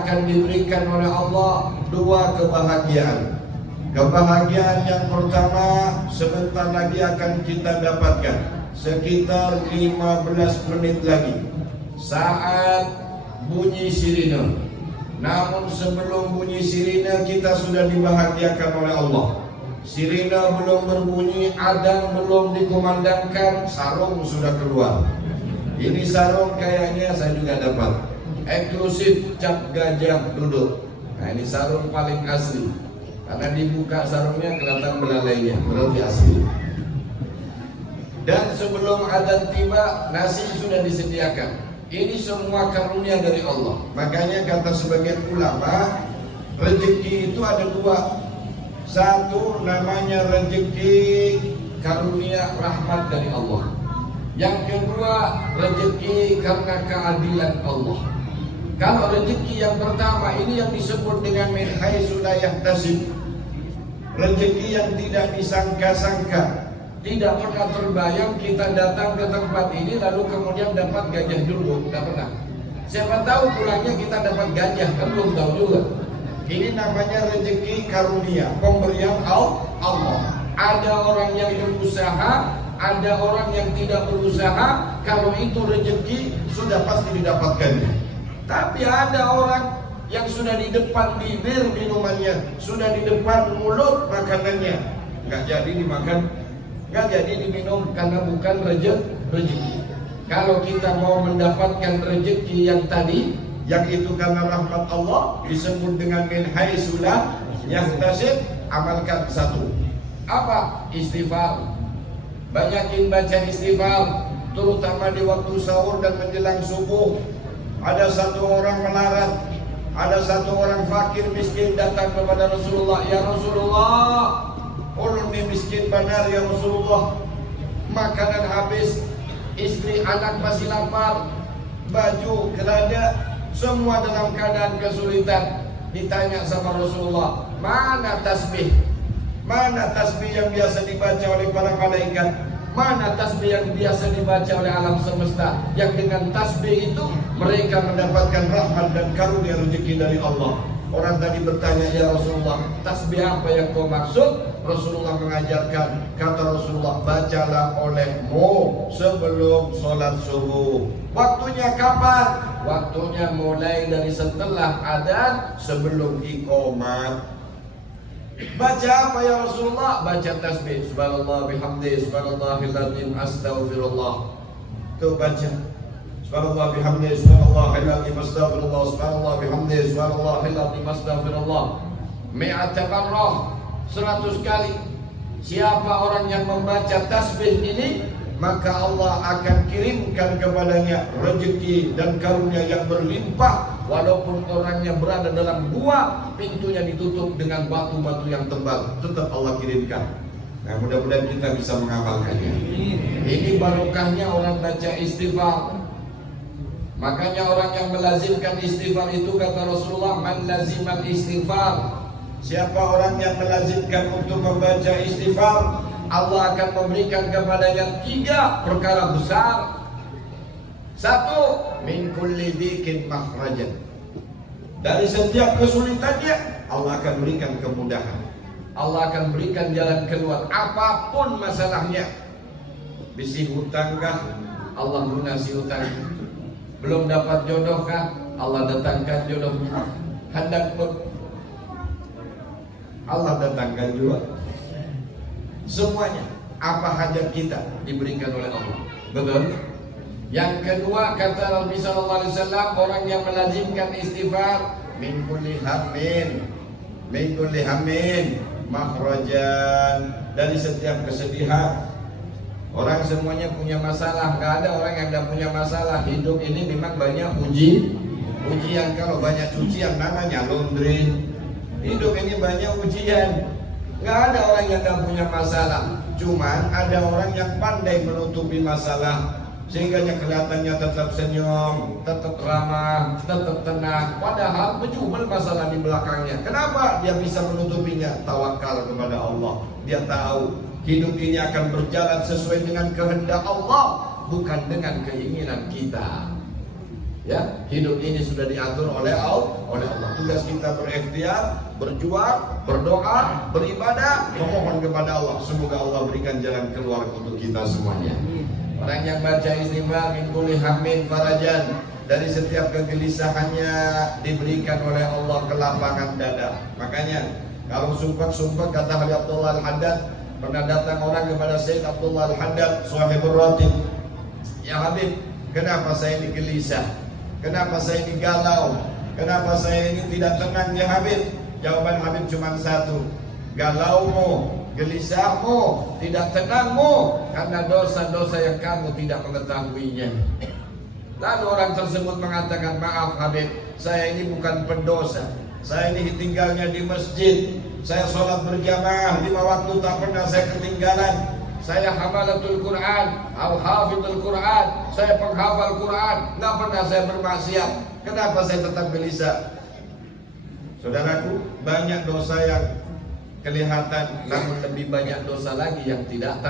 akan diberikan oleh Allah dua kebahagiaan. Kebahagiaan yang pertama sebentar lagi akan kita dapatkan, sekitar 15 menit lagi saat bunyi sirine. Namun sebelum bunyi sirine kita sudah dibahagiakan oleh Allah. Sirine belum berbunyi, adzan belum dikumandangkan, sarung sudah keluar. Ini sarung kayaknya saya juga dapat, eksklusif cap gajah duduk. Nah ini sarung paling asli, karena dibuka sarungnya kelihatan belalainya, berarti asli. Dan sebelum adzan tiba, nasi sudah disediakan. Ini semua karunia dari Allah. Makanya kata sebagian ulama, rezeki itu ada dua. Satu namanya rezeki karunia rahmat dari Allah. Yang kedua rezeki karena keadilan Allah. Kalau rezeki yang pertama ini yang disebut dengan min haitsu la yahtasib, rezeki yang tidak disangka-sangka, tidak pernah terbayang kita datang ke tempat ini lalu kemudian dapat gajah dulu, tidak pernah. Siapa tahu pulangnya kita dapat gajah, kan belum tahu juga. Ini namanya rezeki karunia, pemberian Allah. Ada orang yang berusaha, ada orang yang tidak berusaha. Kalau itu rezeki sudah pasti didapatkannya. Tapi ada orang yang sudah di depan bibir minumannya, sudah di depan mulut makanannya, nggak jadi dimakan, nggak jadi diminum karena bukan rezeki. Kalau kita mau mendapatkan rezeki yang tadi, yang itu karena rahmat Allah, disebut dengan min haitsu la yahtasib, amalkan satu. Apa? Istighfar. Banyakin baca istighfar, terutama di waktu sahur dan menjelang subuh. Ada satu orang melarat, ada satu orang fakir miskin datang kepada Rasulullah. Ya Rasulullah, ulun ni miskin benar ya Rasulullah. Makanan habis, istri anak masih lapar, baju kelada, semua dalam keadaan kesulitan. Ditanya sama Rasulullah, mana tasbih? Mana tasbih yang biasa dibaca oleh para malaikat? Mana tasbih yang biasa dibaca oleh alam semesta? Yang dengan tasbih itu mereka mendapatkan rahmat dan karunia rezeki dari Allah. Orang tadi bertanya, ya Rasulullah, tasbih apa yang kau maksud? Rasulullah mengajarkan, kata Rasulullah, bacalah olehmu sebelum sholat subuh. Waktunya kapan? Waktunya mulai dari setelah adzan sebelum iqamat. Baca apa ya Rasulullah? Baca tasbih, subhanallah bihamdi, subhanallahil astaghfirullah. Tuh baca subhanallah bihamdi, subhanallahil astaghfirullah, subhanallah bihamdi, subhanallahil astaghfirullah. Mi'ata marrah, 100 kali. Siapa orang yang membaca tasbih ini, maka Allah akan kirimkan kepadanya rezeki dan karunia yang berlimpah. Walaupun orangnya berada dalam gua, pintunya ditutup dengan batu-batu yang tebal, tetap Allah kirimkan. Nah, mudah-mudahan kita bisa mengamalkannya. Ini barokahnya orang baca istighfar. Makanya orang yang melazimkan istighfar itu, kata Rasulullah, man lazimal istighfar. Siapa orang yang melazimkan untuk membaca istighfar, Allah akan memberikan kepadanya 3 perkara besar. 1, min kulli dhikin makhrajan. Dari setiap kesulitannya Allah akan berikan kemudahan. Allah akan berikan jalan keluar apapun masalahnya. Bisi hutangkah? Allah lunasi hutang. Belum dapat jodohkah? Allah datangkan jodoh. Hendak pun Allah datangkan juga. Semuanya, apa hajat kita diberikan oleh Allah. Betul? Yang kedua, kata Nabi sallallahu alaihi wasallam, orang yang melazimkan istighfar, min kulli hammin makhrajan, dari setiap kesedihan. Orang semuanya punya masalah, enggak ada orang yang tidak punya masalah. Hidup ini memang banyak ujian. Kalau banyak cucian namanya laundry. Hidup ini banyak ujian. Enggak ada orang yang tidak punya masalah. Cuman ada orang yang pandai menutupi masalah, sehingga kelihatannya tetap senyum, tetap ramah, tetap tenang, padahal berjumlah masalah di belakangnya. Kenapa dia bisa menutupinya? Tawakal kepada Allah. Dia tahu hidup ini akan berjalan sesuai dengan kehendak Allah, bukan dengan keinginan kita. Ya, hidup ini sudah diatur oleh Allah. Tugas kita berikhtiar, berjuang, berdoa, beribadah, memohon kepada Allah. Semoga Allah berikan jalan keluar untuk kita semuanya. Orang yang baca istighfar min kulli hammin farajan, dari setiap kegelisahannya diberikan oleh Allah kelapangan dada. Makanya kalau sumpah kata Habib Abdullah Al-Haddad, pernah datang orang kepada Sayyid Abdullah Al-Haddad, Sahibul Ratib. Ya Habib, kenapa saya ini gelisah? Kenapa saya ini galau? Kenapa saya ini tidak tenang ya Habib? Jawaban Habib cuma satu. Galaumu, gelisahmu, tidak tenangmu karena dosa-dosa yang kamu tidak mengetahuinya. Lalu orang tersebut mengatakan, maaf Habib, saya ini bukan pendosa. Saya ini tinggalnya di masjid. Saya sholat berjamaah 5 waktu, tak pernah saya ketinggalan. Saya hamalatul Quran, al-hafidul Quran, saya penghafal Quran, nggak pernah saya bermaksiat. Kenapa saya tetap gelisah? Saudaraku, banyak dosa yang kelihatan, namun lebih banyak dosa lagi yang tidak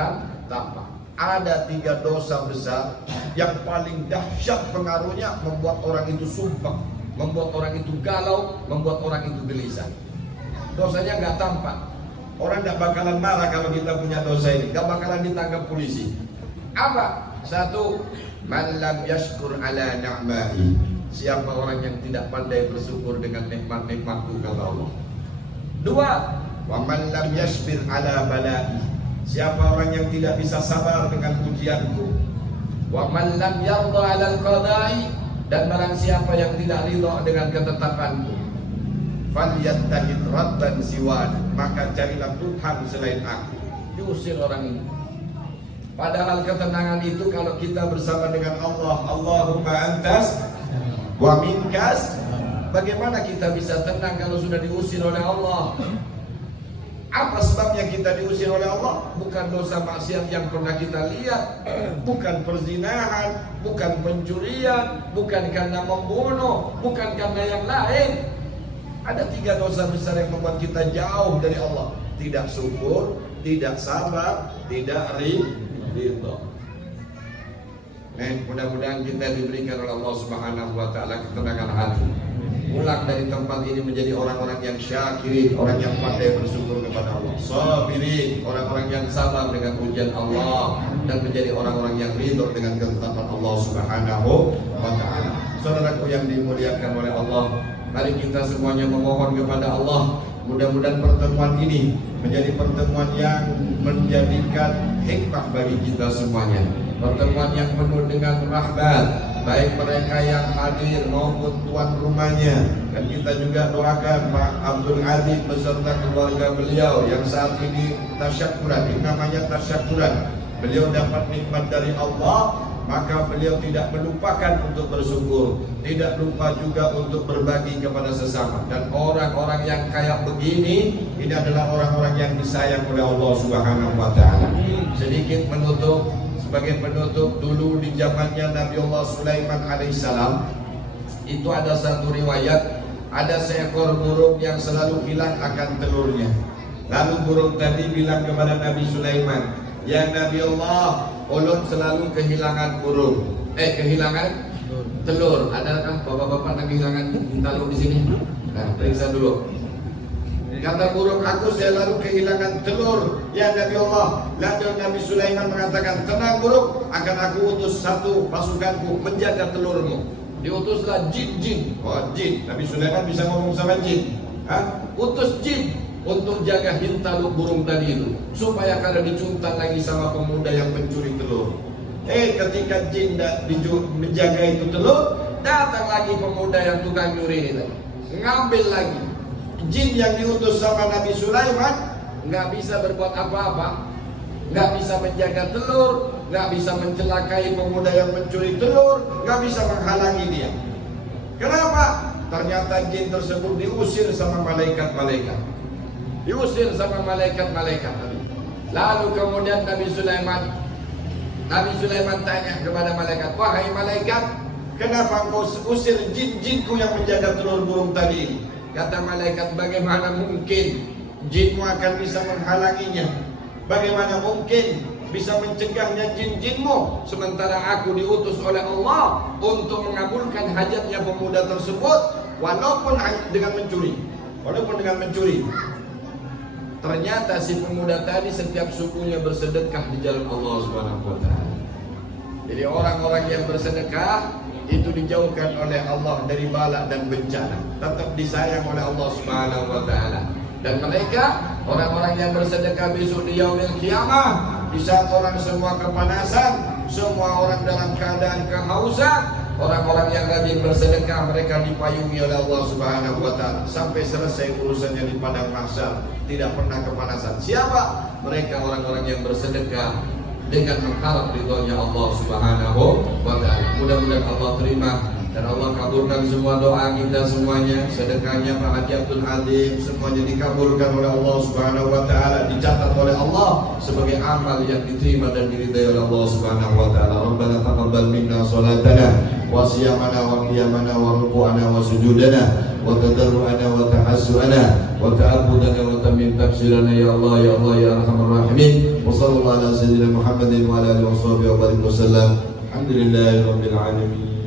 tampak. Ada 3 dosa besar yang paling dahsyat pengaruhnya, membuat orang itu sumpah, membuat orang itu galau, membuat orang itu gelisah. Dosanya nggak tampak. Orang tidak bakalan marah kalau kita punya dosa ini, tidak bakalan ditangkap polisi. Apa? 1, man lam yashkur ala ni'mahi. Siapa orang yang tidak pandai bersyukur dengan nikmat-nikmatku, kata Allah. 2, wa man lam yashbir ala balai. Siapa orang yang tidak bisa sabar dengan ujianku. Wa man lam yarda ala al-qada'i. Dan barang siapa yang tidak ridha dengan ketetapanku, falyattahid rabban siwan, maka carilah Tuhan selain aku. Diusir orang ini. Padahal ketenangan itu kalau kita bersama dengan Allah, Allahumma antas wa minkas. Bagaimana kita bisa tenang kalau sudah diusir oleh Allah? Apa sebabnya kita diusir oleh Allah? Bukan dosa maksiat yang pernah kita lihat, bukan perzinahan, bukan pencurian, bukan karena membunuh, bukan karena yang lain. Ada 3 dosa besar yang membuat kita jauh dari Allah. Tidak syukur, tidak sabar, tidak ridha. Mudah-mudahan kita diberikan oleh Allah Subhanahu wa taala ketenangan hati. Pulang dari tempat ini menjadi orang-orang yang syakirin, orang yang pandai bersyukur kepada Allah. Sabirin, orang-orang yang sabar dengan ujian Allah, dan menjadi orang-orang yang ridha dengan ketetapan Allah Subhanahu wa taala. Saudaraku yang dimuliakan oleh Allah, mari kita semuanya memohon kepada Allah, mudah-mudahan pertemuan ini menjadi pertemuan yang menjadikan hikmah bagi kita semuanya. Pertemuan yang penuh dengan rahmat, baik mereka yang hadir maupun tuan rumahnya. Dan kita juga doakan Pak Abdul Aziz beserta keluarga beliau yang saat ini tasyakuran, ini namanya tasyakuran. Beliau dapat nikmat dari Allah, maka beliau tidak melupakan untuk bersyukur, tidak lupa juga untuk berbagi kepada sesama. Dan orang-orang yang kayak begini, ini adalah orang-orang yang disayang oleh Allah Subhanahu wa taala. Sedikit menutup, sebagai penutup, dulu di zamannya Nabi Allah Sulaiman alaihissalam, itu ada satu riwayat, ada seekor burung yang selalu hilang akan telurnya. Lalu burung tadi bilang kepada Nabi Sulaiman, ya Nabi Allah, ulun selalu kehilangan burung, kehilangan telur. Adakah bapak-bapak yang kehilangan telur di sini? Nah, periksa dulu. Kata burung, aku selalu kehilangan telur, ya Nabi Allah. Lalu Nabi Sulaiman mengatakan, tenang burung, akan aku utus satu pasukanku menjaga telurmu. Diutuslah jin. Oh jin, Nabi Sulaiman bisa ngomong sama jin. Utus jin untuk jaga hintalu burung tadi itu, supaya kalau dicuntan lagi sama pemuda yang mencuri telur. Ketika jin menjaga itu telur, datang lagi pemuda yang tukang nyuri ini, ngambil lagi. Jin yang diutus sama Nabi Sulaiman nggak bisa berbuat apa-apa, nggak bisa menjaga telur, nggak bisa mencelakai pemuda yang mencuri telur, nggak bisa menghalangi dia. Kenapa? Ternyata jin tersebut diusir sama malaikat-malaikat. Diusir sama malaikat-malaikat. Lalu kemudian Nabi Sulaiman tanya kepada malaikat, wahai malaikat, kenapa engkau usir jin-jinku yang menjaga telur burung tadi ini? Kata malaikat, bagaimana mungkin jinmu akan bisa menghalanginya? Bagaimana mungkin bisa mencegahnya jin-jinmu, sementara aku diutus oleh Allah untuk mengabulkan hajatnya pemuda tersebut, walaupun dengan mencuri. Ternyata si pemuda tadi setiap sukunya bersedekah di jalan Allah Subhanahu wa taala. Jadi orang-orang yang bersedekah itu dijauhkan oleh Allah dari bala dan bencana, tetap disayang oleh Allah Subhanahu wa taala. Dan mereka orang-orang yang bersedekah besok di yaumil qiyamah, di saat orang semua kepanasan, semua orang dalam keadaan kehausan, orang-orang yang rajin bersedekah mereka dipayungi oleh Allah Subhanahu wa taala sampai selesai urusannya di padang mahsyar, tidak pernah kepanasan. Siapa? Mereka orang-orang yang bersedekah dengan mengharap ridhonya Allah Subhanahu wa taala. Mudah-mudahan Allah terima dan Allah kabulkan semua doa kita semuanya, sedekahnya Pak Hadiatul Adim semuanya dikabulkan oleh Allah Subhanahu wa taala, dicatat oleh Allah sebagai amal yang diterima dan diridai oleh Allah Subhanahu wa taala. Rabbana taqabbal minna salatana wa siyamana wa qiyamana wa ruku'ana wa sujudana wa tadarru'ana wa tahassu'ana wa ta'abbudana wa tammin tafsirana ya Allah ya Allah ya arhamar rahimin. Wa sallallahu ala sayyidina Muhammadin wa ala alihi wa sahbihi wa barik wasallam. Alhamdulillahirabbil alamin.